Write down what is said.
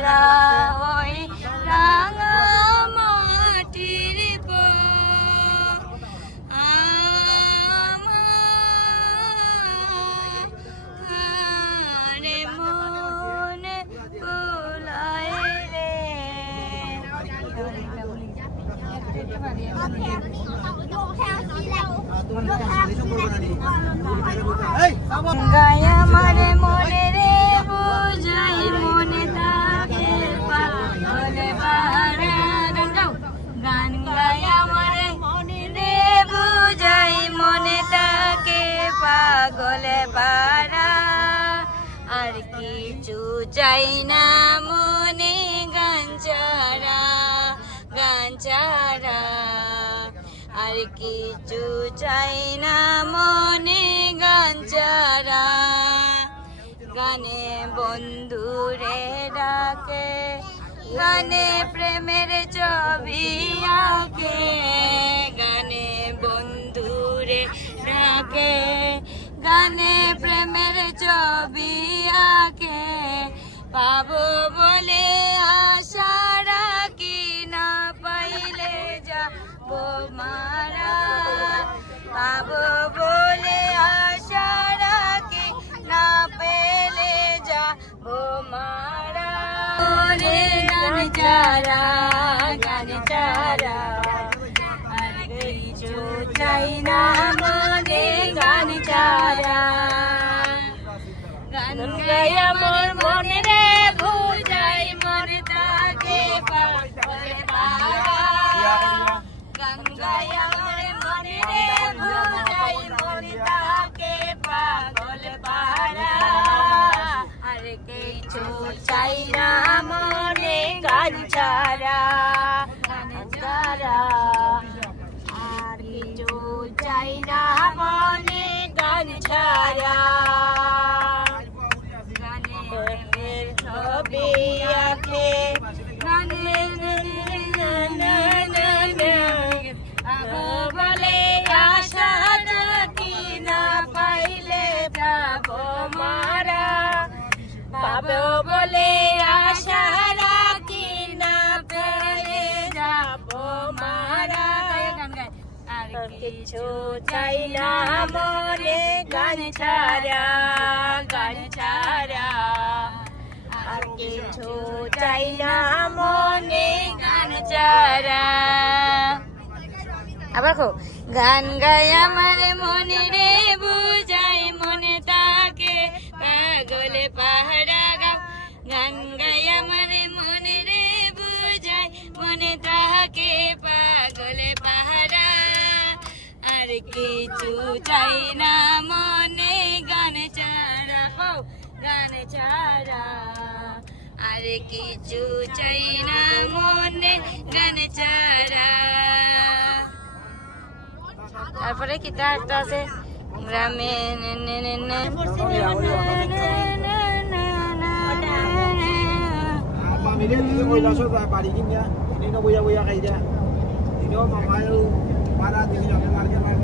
ছাড়া ওই রাঙা মাটির পথ চাই না মনে গান ছাড়া আর কিছু চাই না মনে ছাড়া গানে বন্ধুরে ডাকে, গানে প্রেমের ছবি আঁকে। গানে বন্ধুরে ডাকে, গানে প্রেমের ছবি পাবো বলে আশা রাখি না পাইলে যাব মারা। পাবো বলে আশা রাখি না পেলে যাব মারা। গান চারা গান চারা। আর কিছু চাই না মনে গান চারা। গান গায়া মোর গান ছাড়া গান ছাড়া আর কিছু চাই না কিছু চাই না, মনে গান ছাড়া গান ছাড়া। আর কিছু চাই না, মনে গান ছাড়া। আবার গান গায় আমার মনে রে কিছু চাই না মনে গান ছাড়া হো গান ছাড়া আর কিছু চাই না মনে গান ছাড়া তারপরে কিতা একটা আছে গ্রামে বাড়ি কিনা বইয়া বইয়া খাই দিয়া দিবি যাবে মার্কেট